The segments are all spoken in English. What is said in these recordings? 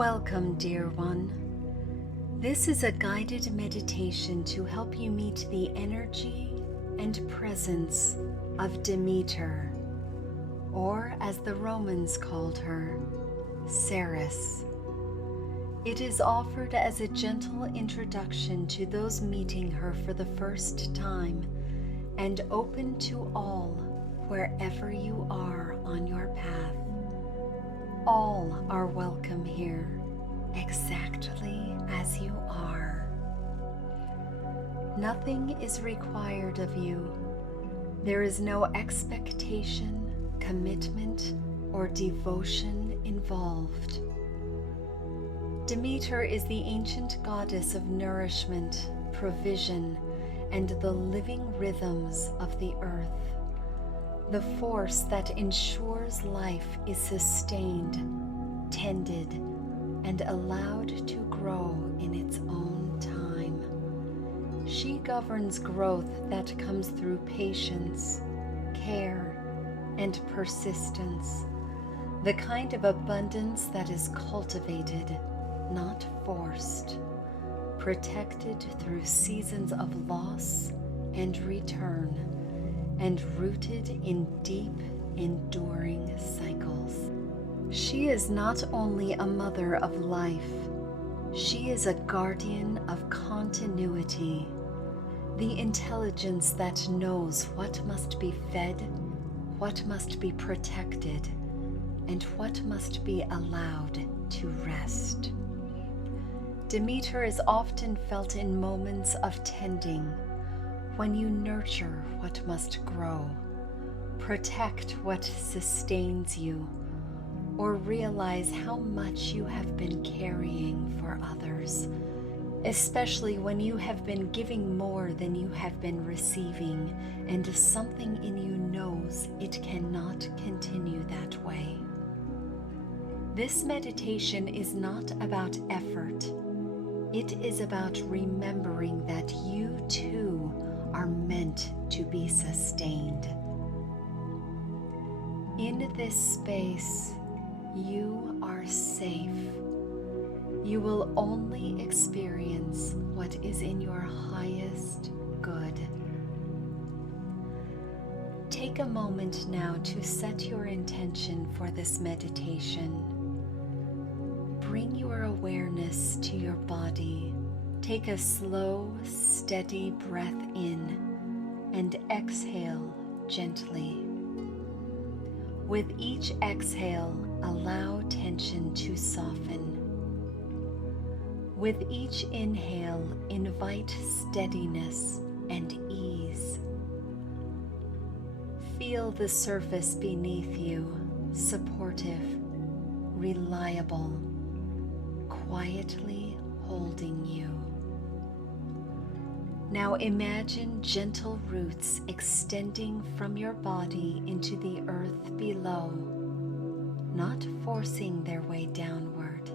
Welcome, dear one. This is a guided meditation to help you meet the energy and presence of Demeter, or as the Romans called her, Ceres. It is offered as a gentle introduction to those meeting her for the first time and open to all wherever you are on your path. All are welcome here, exactly as you are. Nothing is required of you. There is no expectation, commitment, or devotion involved. Demeter is the ancient goddess of nourishment, provision, and the living rhythms of the earth. The force that ensures life is sustained, tended, and allowed to grow in its own time. She governs growth that comes through patience, care, and persistence, the kind of abundance that is cultivated, not forced, protected through seasons of loss and return, and rooted in deep, enduring cycles. She is not only a mother of life, she is a guardian of continuity, the intelligence that knows what must be fed, what must be protected, and what must be allowed to rest. Demeter is often felt in moments of tending, when you nurture what must grow, protect what sustains you, or realize how much you have been carrying for others, especially when you have been giving more than you have been receiving, and something in you knows it cannot continue that way. This meditation is not about effort. It is about remembering that you too are meant to be sustained. In this space, you are safe. You will only experience what is in your highest good. Take a moment now to set your intention for this meditation. Bring your awareness to your body. Take a slow, steady breath in and exhale gently. With each exhale, allow tension to soften. With each inhale, invite steadiness and ease. Feel the surface beneath you, supportive, reliable, quietly holding you. Now imagine gentle roots extending from your body into the earth below, not forcing their way downward,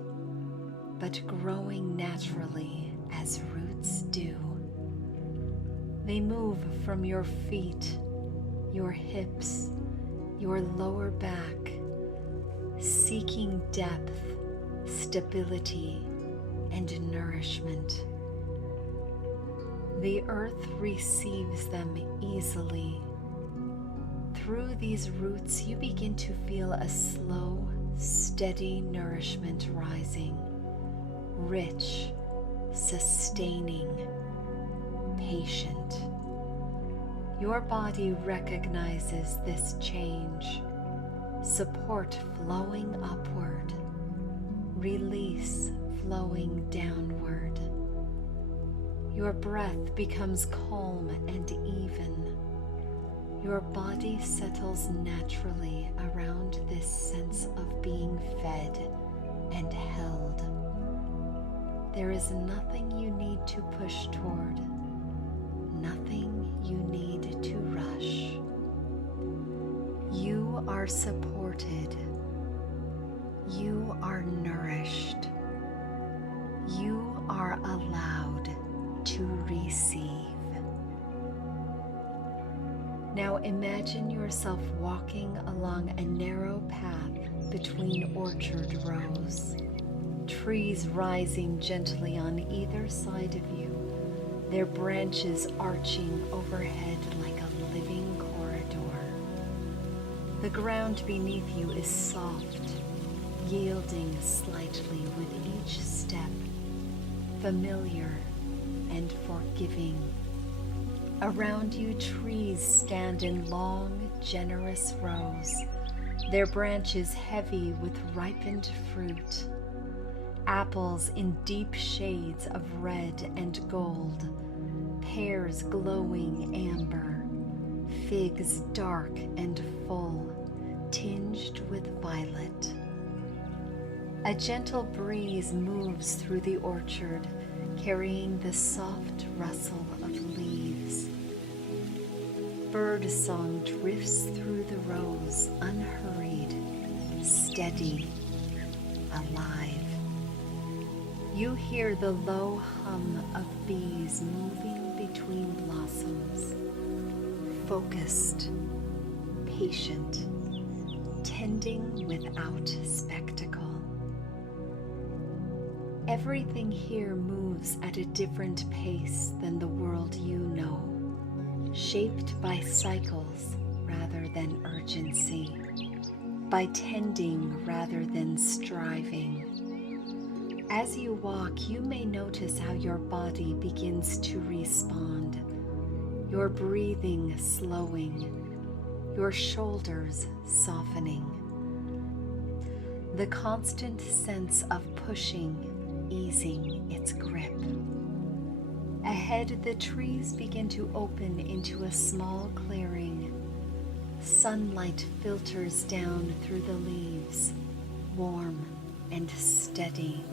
but growing naturally as roots do. They move from your feet, your hips, your lower back, seeking depth, stability, and nourishment. The earth receives them easily. Through these roots, you begin to feel a slow, steady nourishment rising, rich, sustaining, patient. Your body recognizes this change, support flowing upward, release flowing downward. Your breath becomes calm and even. Your body settles naturally around this sense of being fed and held. There is nothing you need to push toward, nothing you need to rush. You are supported. You are nourished. You are allowed to receive. Now imagine yourself walking along a narrow path between orchard rows. trees rising gently on either side of you, their branches arching overhead like a living corridor. The ground beneath you is soft, yielding slightly with each step, familiar and forgiving. Around you, trees stand in long, generous rows, their branches heavy with ripened fruit. Apples in deep shades of red and gold, pears glowing amber, figs dark and full, tinged with violet. A gentle breeze moves through the orchard, carrying the soft rustle of leaves. Bird song drifts through the rows, unhurried, steady, alive. You hear the low hum of bees moving between blossoms, focused, patient, tending without spectacle. Everything here moves at a different pace than the world you know, shaped by cycles rather than urgency, by tending rather than striving. As you walk, you may notice how your body begins to respond, your breathing slowing, your shoulders softening. The constant sense of pushing easing its grip. Ahead, the trees begin to open into a small clearing. Sunlight filters down through the leaves, warm and steady,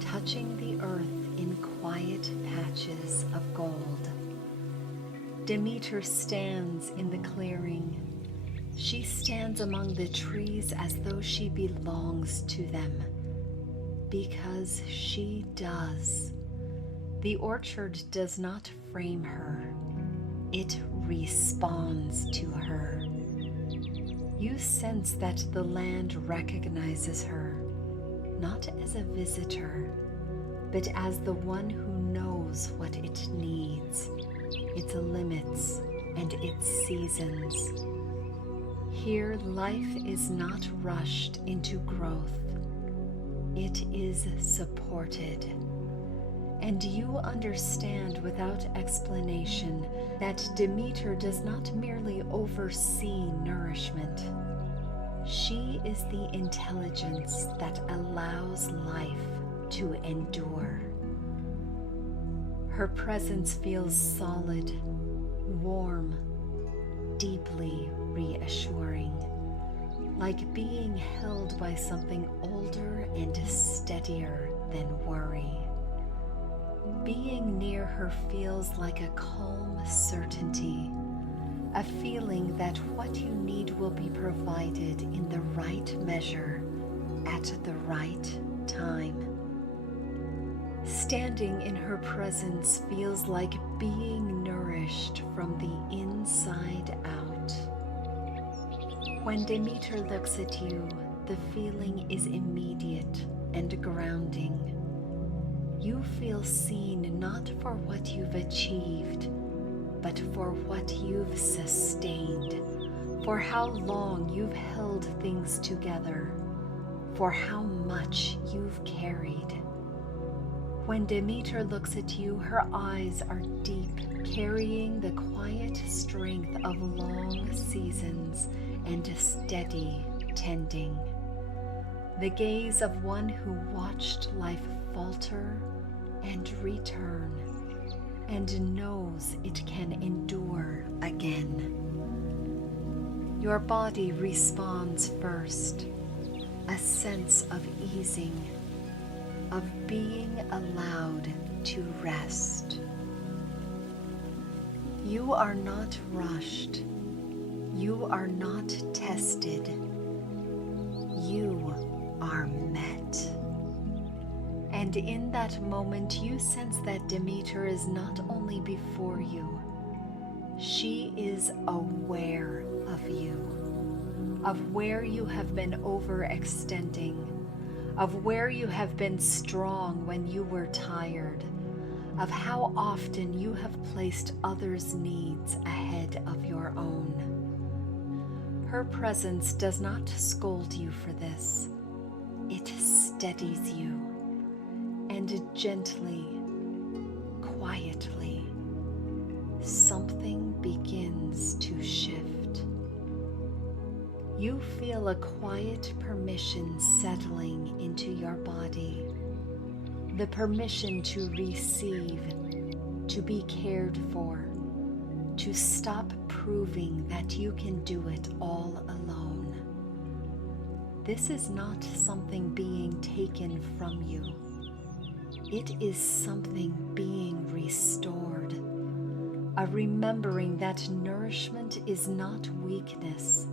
touching the earth in quiet patches of gold. Demeter stands in the clearing. She stands among the trees as though she belongs to them, because she does. The orchard does not frame her, it responds to her. You sense that the land recognizes her, not as a visitor, but as the one who knows what it needs, its limits and its seasons. Here, life is not rushed into growth. It is supported. And you understand without explanation that Demeter does not merely oversee nourishment. She is the intelligence that allows life to endure. Her presence feels solid, warm, deeply reassuring, like being held by something older and steadier than worry. Being near her feels like a calm certainty, a feeling that what you need will be provided in the right measure at the right time. Standing in her presence feels like being nourished from the inside out. When Demeter looks at you, the feeling is immediate and grounding. You feel seen not for what you've achieved, but for what you've sustained, for how long you've held things together, for how much you've carried. When Demeter looks at you, her eyes are deep, carrying the quiet strength of long seasons and steady tending. The gaze of one who watched life falter and return, and knows it can endure again. Your body responds first, a sense of easing, of being allowed to rest. You are not rushed. You are not tested. You are met. And in that moment, you sense that Demeter is not only before you, she is aware of you, of where you have been overextending, of where you have been strong when you were tired, of how often you have placed others' needs ahead of your own. Her presence does not scold you for this. It steadies you, and gently, quietly, something begins to shift. You feel a quiet permission settling into your body, the permission to receive, to be cared for, to stop proving that you can do it all alone. This is not something being taken from you. It is something being restored, a remembering that nourishment is not weakness,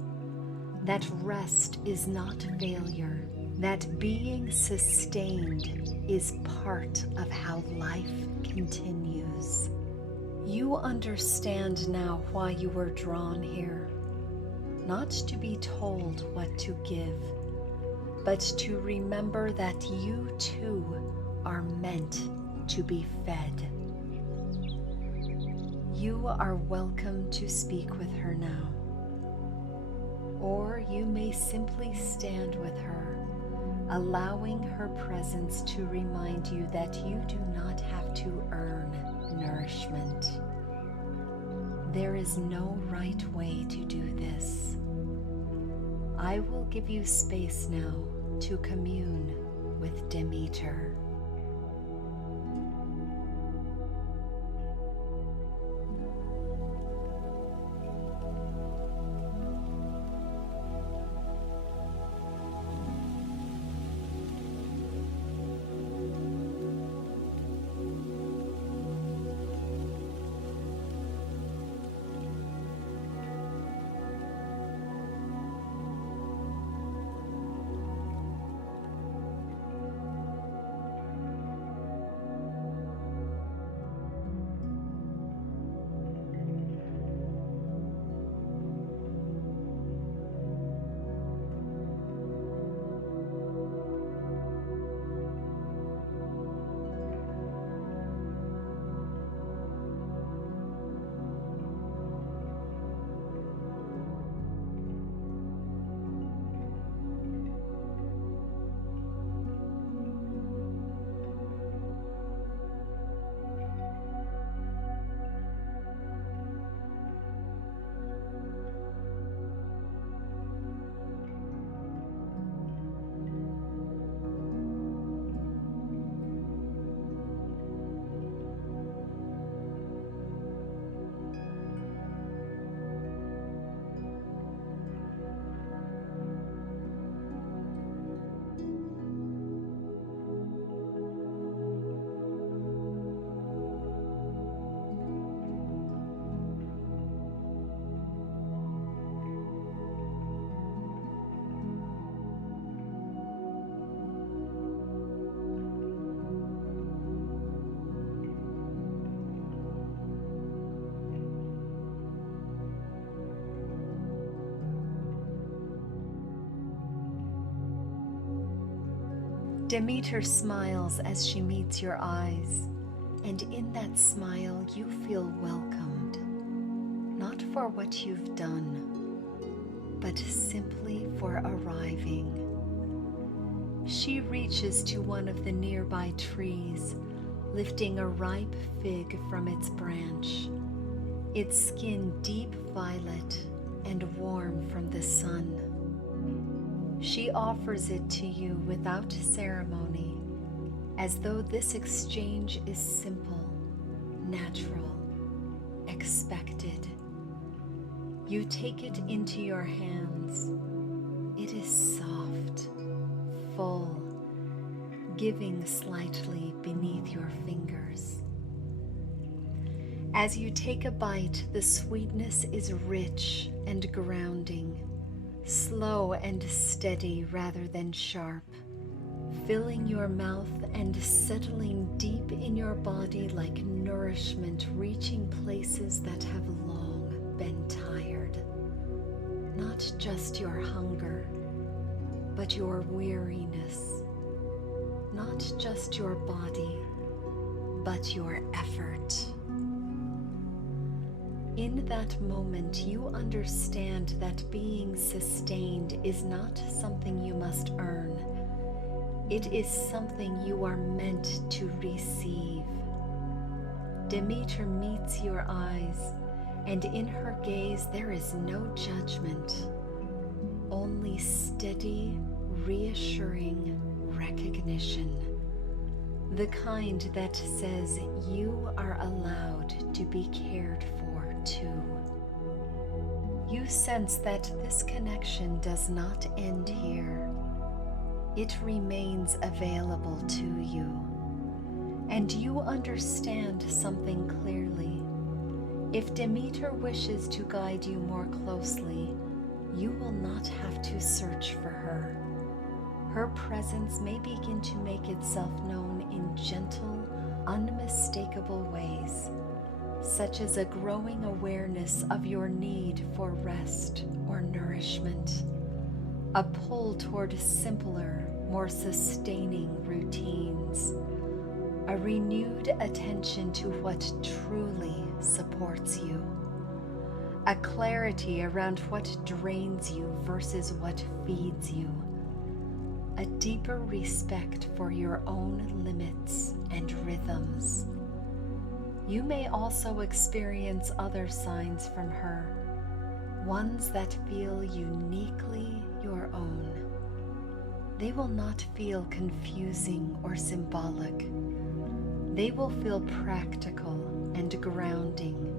that rest is not failure, that being sustained is part of how life continues. You understand now why you were drawn here, not to be told what to give, but to remember that you too are meant to be fed. You are welcome to speak with her now, or you may simply stand with her, allowing her presence to remind you that you do not have to earn nourishment. There is no right way to do this. I will give you space now to commune with Demeter. Demeter smiles as she meets your eyes, and in that smile you feel welcomed, not for what you've done, but simply for arriving. She reaches to one of the nearby trees, lifting a ripe fig from its branch, its skin deep violet and warm from the sun. She offers it to you without ceremony, as though this exchange is simple, natural, expected. You take it into your hands. It is soft, full, giving slightly beneath your fingers. As you take a bite, the sweetness is rich and grounding, slow and steady rather than sharp, filling your mouth and settling deep in your body like nourishment, reaching places that have long been tired. Not just your hunger, but your weariness, not just your body, but your effort. In that moment, you understand that being sustained is not something you must earn. It is something you are meant to receive. Demeter meets your eyes, and in her gaze there is no judgment, only steady, reassuring recognition. The kind that says you are allowed to be cared for too. You sense that this connection does not end here. It remains available to you, and you understand something clearly. If Demeter wishes to guide you more closely, you will not have to search for her. Her presence may begin to make itself known in gentle, unmistakable ways, such as a growing awareness of your need for rest or nourishment, a pull toward simpler, more sustaining routines, a renewed attention to what truly supports you, a clarity around what drains you versus what feeds you, a deeper respect for your own limits and rhythms. You may also experience other signs from her, ones that feel uniquely your own. They will not feel confusing or symbolic. They will feel practical and grounding,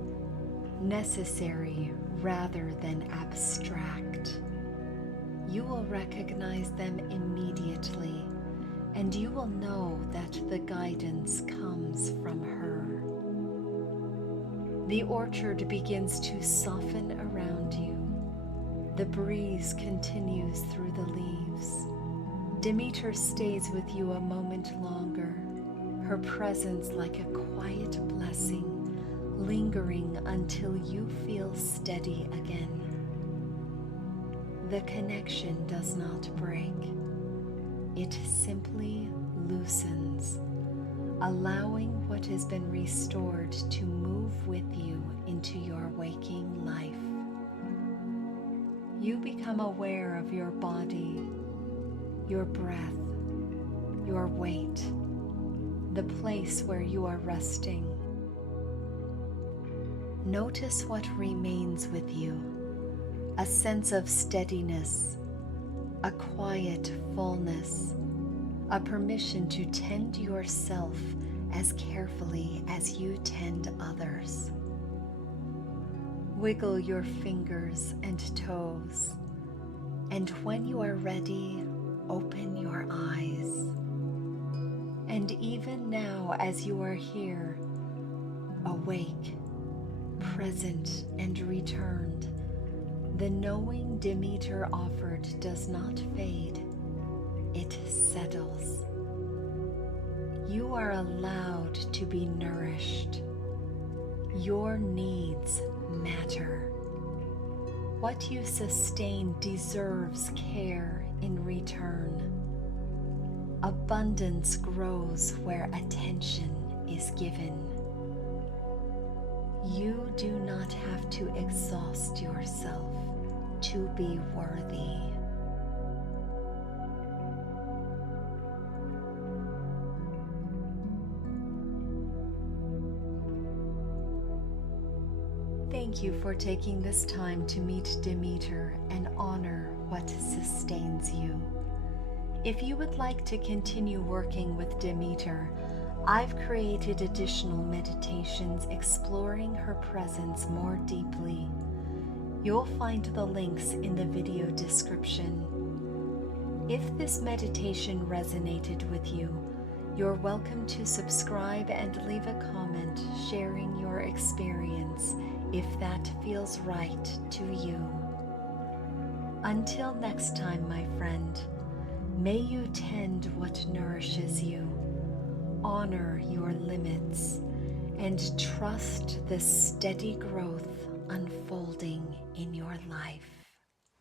necessary rather than abstract. You will recognize them immediately, and you will know that the guidance comes from her. The orchard begins to soften around you. The breeze continues through the leaves. Demeter stays with you a moment longer, her presence like a quiet blessing, lingering until you feel steady again. The connection does not break. It simply loosens, allowing what has been restored to move with you into your waking life. You become aware of your body, your breath, your weight, the place where you are resting. Notice what remains with you, a sense of steadiness, a quiet fullness, a permission to tend yourself as carefully as you tend others. Wiggle your fingers and toes, and when you are ready, open your eyes. And even now, as you are here, awake, present, and returned, the knowing Demeter offered does not fade, it settles. You are allowed to be nourished. Your needs matter. What you sustain deserves care in return. Abundance grows where attention is given. You do not have to exhaust yourself to be worthy. Thank you for taking this time to meet Demeter and honor what sustains you. If you would like to continue working with Demeter, I've created additional meditations exploring her presence more deeply. You'll find the links in the video description. If this meditation resonated with you, you're welcome to subscribe and leave a comment sharing your experience if that feels right to you. Until next time, my friend, may you tend what nourishes you, honor your limits, and trust the steady growth unfolding in your life.